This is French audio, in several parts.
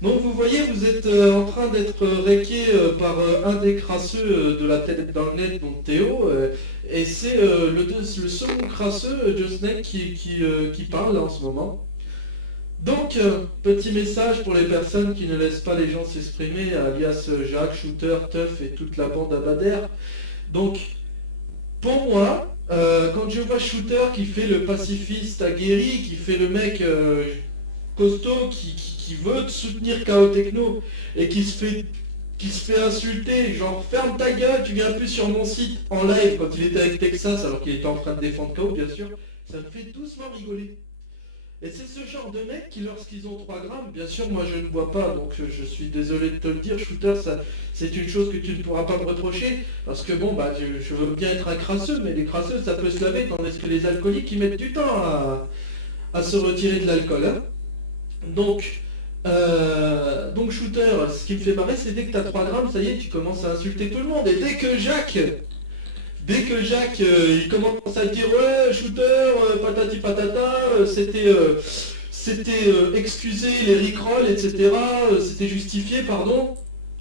Donc vous voyez, vous êtes en train d'être réqué par un des crasseux de la tête dans le net, donc Théo, et c'est le second crasseux, Joe Snake, qui parle là, en ce moment. Donc, petit message pour les personnes qui ne laissent pas les gens s'exprimer, alias Jacques, Shooter, Tuff et toute la bande Abadère. Donc, pour moi, quand je vois Shooter qui fait le pacifiste aguerri, qui fait le mec costaud, qui veut te soutenir KO Techno et qui se fait insulter, genre ferme ta gueule, tu viens plus sur mon site en live quand il était avec Texas alors qu'il était en train de défendre KO bien sûr, ça me fait doucement rigoler. Et c'est ce genre de mecs qui, lorsqu'ils ont 3 grammes, bien sûr, moi je ne bois pas, donc je suis désolé de te le dire, Shooter, ça, c'est une chose que tu ne pourras pas me reprocher, parce que bon, bah, je veux bien être un crasseux, mais les crasseux, ça peut se laver, tandis que les alcooliques, ils mettent du temps à se retirer de l'alcool. Hein. Donc Shooter, ce qui me fait marrer, c'est dès que tu as 3 grammes, ça y est, tu commences à insulter tout le monde, et dès que Jacques, il commence à dire ouais shooter, patati patata, c'était excuser les rickrolls, etc. C'était justifié, pardon.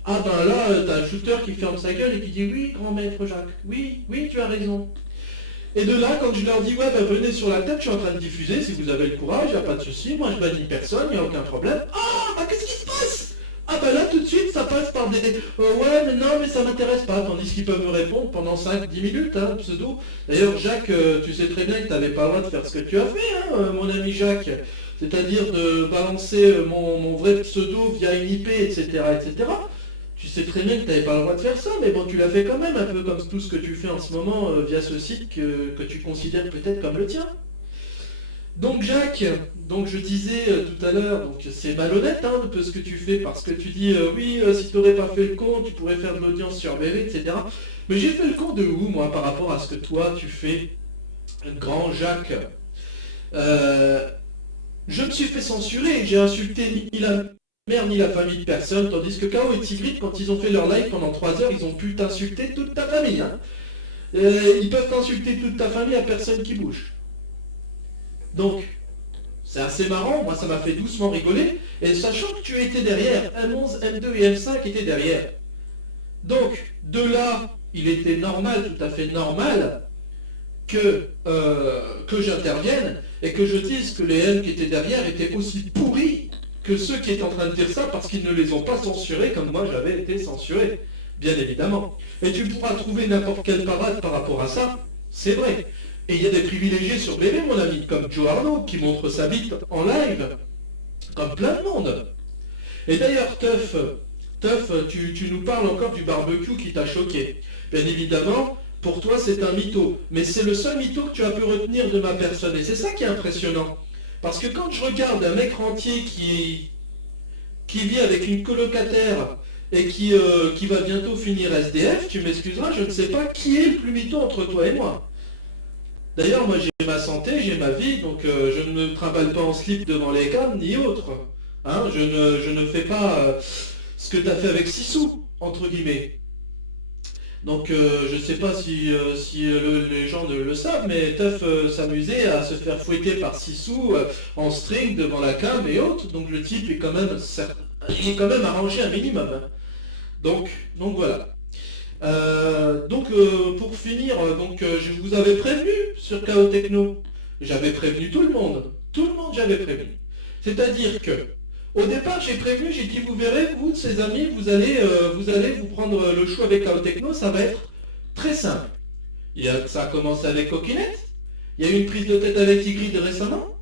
Ah ben là, t'as un shooter qui ferme sa gueule et qui dit oui, grand maître Jacques, oui, oui, tu as raison. Et de là, quand je leur dis ouais, ben venez sur la tête, je suis en train de diffuser, si vous avez le courage, y a pas de souci, moi je bannis personne, y a aucun problème. Ah, bah qu'est-ce qui se passe? Ah bah là tout de suite ça passe par des ouais mais non mais ça m'intéresse pas, tandis qu'ils peuvent me répondre pendant 5-10 minutes, hein, pseudo. D'ailleurs Jacques, tu sais très bien que tu n'avais pas le droit de faire ce que tu as fait, hein, mon ami Jacques, c'est-à-dire de balancer mon vrai pseudo via une IP, etc. etc. Tu sais très bien que tu n'avais pas le droit de faire ça, mais bon tu l'as fait quand même, un peu comme tout ce que tu fais en ce moment via ce site que tu considères peut-être comme le tien. Donc Jacques, donc je disais tout à l'heure, donc c'est malhonnête hein, un peu ce que tu fais parce que tu dis oui si tu n'aurais pas fait le con tu pourrais faire de l'audience sur BV etc. Mais j'ai fait le con de où moi par rapport à ce que toi tu fais, grand Jacques. Euh, je me suis fait censurer, j'ai insulté ni la mère ni la famille de personne, tandis que KO et Tigrid quand ils ont fait leur live pendant 3 heures ils ont pu t'insulter toute ta famille. Hein. Ils peuvent t'insulter toute ta famille à personne qui bouge. Donc c'est assez marrant, moi ça m'a fait doucement rigoler, et sachant que tu étais derrière, M11, M2 et M5 étaient derrière. Donc, de là, il était normal, tout à fait normal, que j'intervienne, et que je dise que les M qui étaient derrière étaient aussi pourris que ceux qui étaient en train de dire ça, parce qu'ils ne les ont pas censurés comme moi j'avais été censuré, bien évidemment. Et tu pourras trouver n'importe quelle parade par rapport à ça, c'est vrai. Et il y a des privilégiés sur BB, mon ami, comme Joe Arnaud, qui montre sa bite en live, comme plein de monde. Et d'ailleurs, Tuff, tu nous parles encore du barbecue qui t'a choqué. Bien évidemment, pour toi, c'est un mytho. Mais c'est le seul mytho que tu as pu retenir de ma personne. Et c'est ça qui est impressionnant. Parce que quand je regarde un mec rentier qui vit avec une colocataire et qui va bientôt finir SDF, tu m'excuseras, je ne sais pas qui est le plus mytho entre toi et moi. D'ailleurs, moi j'ai ma santé, j'ai ma vie, donc je ne me trimballe pas en slip devant les cams, ni autre. Hein, je ne fais pas ce que tu as fait avec Sissou, entre guillemets. Donc je ne sais pas si les gens ne le savent, mais Teuf s'amusait à se faire fouetter par Sissou en string devant la cam et autres, donc le type est quand même, il est quand même arrangé un minimum. Hein. Donc voilà. Pour finir, je vous avais prévenu sur KO Techno. J'avais prévenu tout le monde. Tout le monde j'avais prévenu. C'est-à-dire que au départ j'ai prévenu, j'ai dit vous verrez, vous, ces amis, vous allez vous prendre le choix avec KO Techno, ça va être très simple. Ça a commencé avec Coquinette, il y a eu une prise de tête avec Tigrid récemment,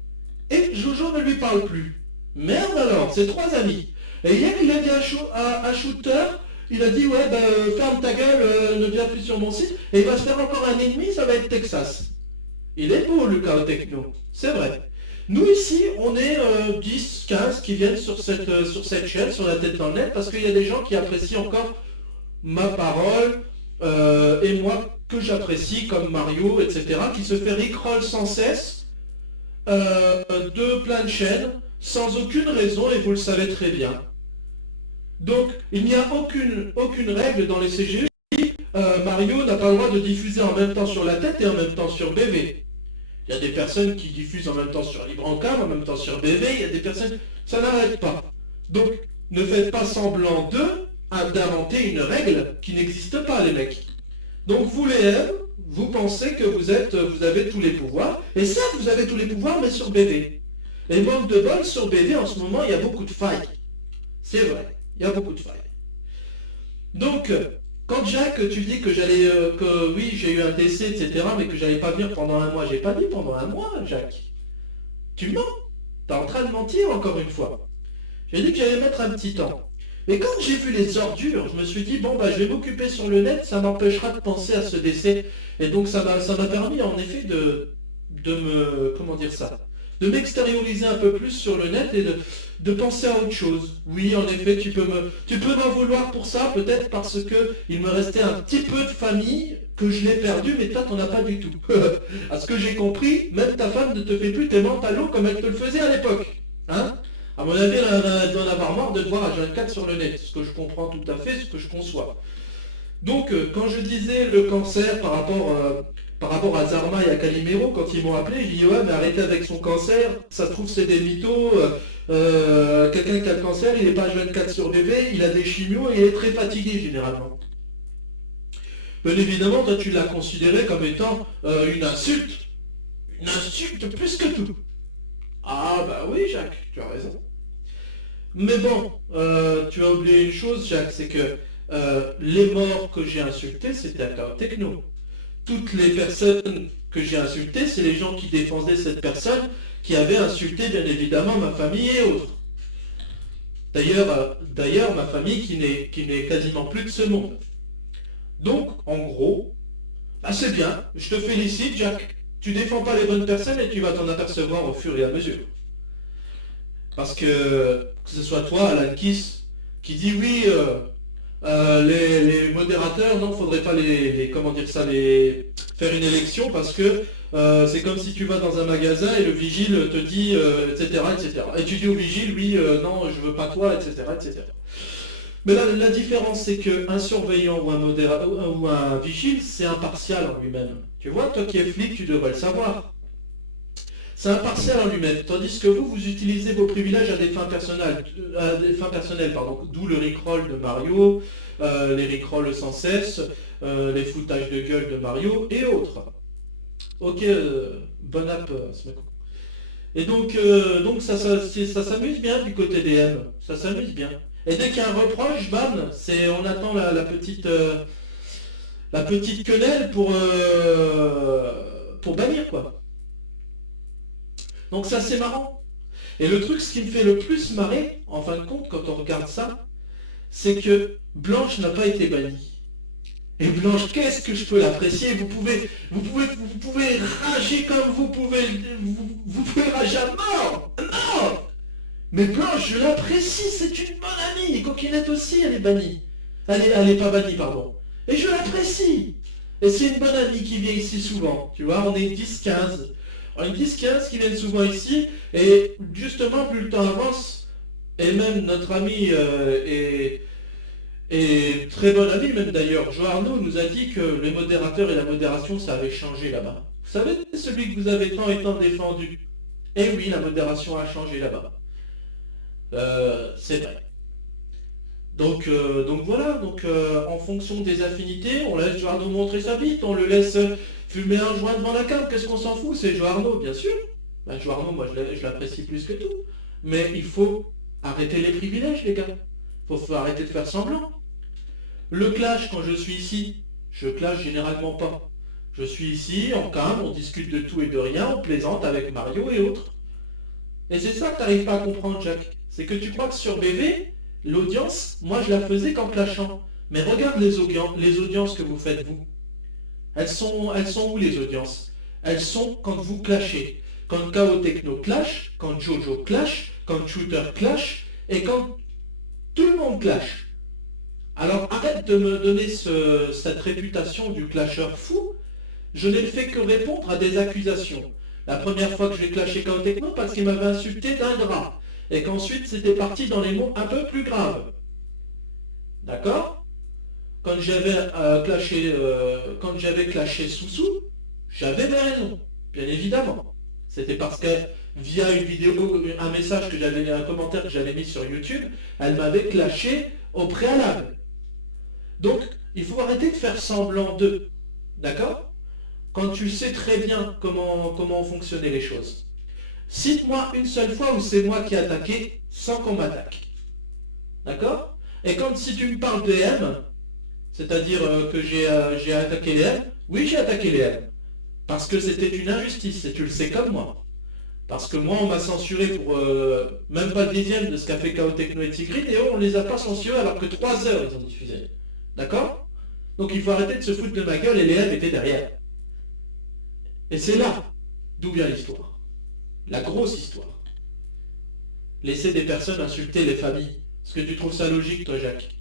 et Jojo ne lui parle plus. Merde alors, c'est 3 amis. Et hier il a dit à Shooter, il a dit ouais ferme ta gueule, ne viens plus sur mon site, et il va se faire encore un ennemi, ça va être Texas. Il est beau le KO Techno, c'est vrai. Nous ici, on est 10, 15 qui viennent sur cette chaîne, sur la tête dans le net, parce qu'il y a des gens qui apprécient encore ma parole, et moi que j'apprécie, comme Mario, etc., qui se fait rickroll sans cesse de plein de chaînes, sans aucune raison, et vous le savez très bien. Donc, il n'y a aucune règle dans les CGI. Mario n'a pas le droit de diffuser en même temps sur la tête et en même temps sur BV. Il y a des personnes qui diffusent en même temps sur Librencam, en même temps sur BV, il y a des personnes... Ça n'arrête pas. Donc, ne faites pas semblant d'inventer une règle qui n'existe pas, les mecs. Donc, vous les M, vous pensez que vous avez tous les pouvoirs, et certes, vous avez tous les pouvoirs, mais sur BV. Et manque de bol, sur BV, en ce moment, il y a beaucoup de failles. C'est vrai, il y a beaucoup de failles. Donc, quand Jacques, tu dis que que oui, j'ai eu un décès, etc., mais que j'allais pas venir pendant un mois, j'ai pas dit pendant un mois, Jacques. Tu mens. T'es en train de mentir encore une fois. J'ai dit que j'allais mettre un petit temps. Mais quand j'ai vu les ordures, je me suis dit, bon, bah, je vais m'occuper sur le net, ça m'empêchera de penser à ce décès. Et donc, ça m'a permis, en effet, comment dire ça, de m'extérioriser un peu plus sur le net et de penser à autre chose. Oui, en effet, tu peux m'en vouloir pour ça, peut-être parce que il me restait un petit peu de famille que je l'ai perdu, mais toi, t'en as pas du tout. À ce que j'ai compris, même ta femme ne te fait plus tes mentalons comme elle te le faisait à l'époque. Hein? À mon avis, elle doit en avoir marre de te voir à 24 sur le net, ce que je comprends tout à fait, ce que je conçois. Donc, quand je disais le cancer par rapport à Zarma et à Calimero, quand ils m'ont appelé, je dis ouais, mais arrêtez avec son cancer, ça se trouve c'est des mythos, quelqu'un qui a le cancer, il n'est pas 24 sur BV, il a des chimios et il est très fatigué généralement. Bien évidemment, toi tu l'as considéré comme étant une insulte plus que tout. Ah bah oui Jacques, tu as raison. Mais bon, tu as oublié une chose Jacques, c'est que les morts que j'ai insultés, c'était un cas techno. Toutes les personnes que j'ai insultées, c'est les gens qui défendaient cette personne, qui avaient insulté bien évidemment ma famille et autres. D'ailleurs, ma famille qui n'est quasiment plus de ce monde. Donc, en gros, bah c'est bien, je te félicite Jacques. Tu défends pas les bonnes personnes et tu vas t'en apercevoir au fur et à mesure. Parce que ce soit toi, Alan Kiss, qui dit oui, les modérateurs, non, faudrait pas comment dire ça, faire une élection parce que c'est comme si tu vas dans un magasin et le vigile te dit, etc., etc. Et tu dis au vigile, oui, non, je veux pas toi, etc., etc. Mais la différence, c'est qu'un surveillant ou un modérateur ou un vigile, c'est impartial en lui-même. Tu vois, toi qui es flic, tu devrais le savoir. C'est impartial en lui-même, tandis que vous utilisez vos privilèges à des fins personnelles, pardon. D'où le rickroll de Mario, les rickrolls sans cesse, les foutages de gueule de Mario et autres. Ok, bon app, Smoko. Et donc ça s'amuse bien du côté des M, ça s'amuse bien. Et dès qu'il y a un reproche, bam, on attend la petite quenelle pour bannir quoi. Donc ça c'est marrant. Et le truc, ce qui me fait le plus marrer, en fin de compte, quand on regarde ça, c'est que Blanche n'a pas été bannie. Et Blanche, qu'est-ce que je peux l'apprécier, vous pouvez rager comme vous pouvez rager à mort. Non. Mais Blanche, je l'apprécie, c'est une bonne amie. Et Coquinette aussi, elle est bannie. Elle est pas bannie, pardon. Et je l'apprécie. Et c'est une bonne amie qui vient ici souvent. Tu vois, on est 10-15. On est 10-15 qui viennent souvent ici. Et justement, plus le temps avance, et même notre ami et très bon ami même d'ailleurs, Joe Arnaud nous a dit que les modérateurs et la modération, ça avait changé là-bas. Vous savez, celui que vous avez tant et tant défendu. Et oui, la modération a changé là-bas. C'est vrai. Donc voilà, en fonction des affinités, on laisse Joe Arnaud montrer sa bite, on le laisse fumer un joint devant la cam, qu'est-ce qu'on s'en fout, c'est Joe Arnaud, bien sûr. Ben, Joe Arnaud, moi je l'apprécie plus que tout. Mais il faut arrêter les privilèges, les gars. Faut arrêter de faire semblant. Le clash, quand je suis ici, je clash généralement pas. Je suis ici, en calme, on discute de tout et de rien, on plaisante avec Mario et autres. Et c'est ça que tu n'arrives pas à comprendre, Jack. C'est que tu crois que sur BV, l'audience, moi je la faisais qu'en clashant. Mais regarde les audiences que vous faites, vous. Elles sont où les audiences? Elles sont quand vous clashez. Quand KO Techno clash, quand Jojo clash, quand Shooter clash, et quand tout le monde clash. Alors arrête de me donner cette réputation du clasheur fou. Je n'ai fait que répondre à des accusations. La première fois que je l'ai clashé KO Techno parce qu'il m'avait insulté d'ingrat. Et qu'ensuite c'était parti dans les mots un peu plus graves. D'accord? Quand j'avais clashé Soussou, j'avais mes raisons, bien évidemment. C'était parce que via une vidéo, un message que j'avais, un commentaire que j'avais mis sur YouTube, elle m'avait clashé au préalable. Donc, il faut arrêter de faire semblant d'eux. D'accord? Quand tu sais très bien comment fonctionnaient les choses. Cite-moi une seule fois où c'est moi qui ai attaqué sans qu'on m'attaque. D'accord? Et quand si tu me parles des M, c'est-à-dire que j'ai attaqué les M, oui j'ai attaqué les M. Parce que c'était une injustice, et tu le sais comme moi. Parce que moi on m'a censuré pour même pas le dixième de ce qu'a fait KO Techno et Tigrid, et eux on les a pas censurés alors que 3 heures ils ont diffusé. D'accord? Donc il faut arrêter de se foutre de ma gueule et les M étaient derrière. Et c'est là d'où vient l'histoire. La grosse histoire. Laisser des personnes insulter les familles. Est-ce que tu trouves ça logique, toi, Jacques?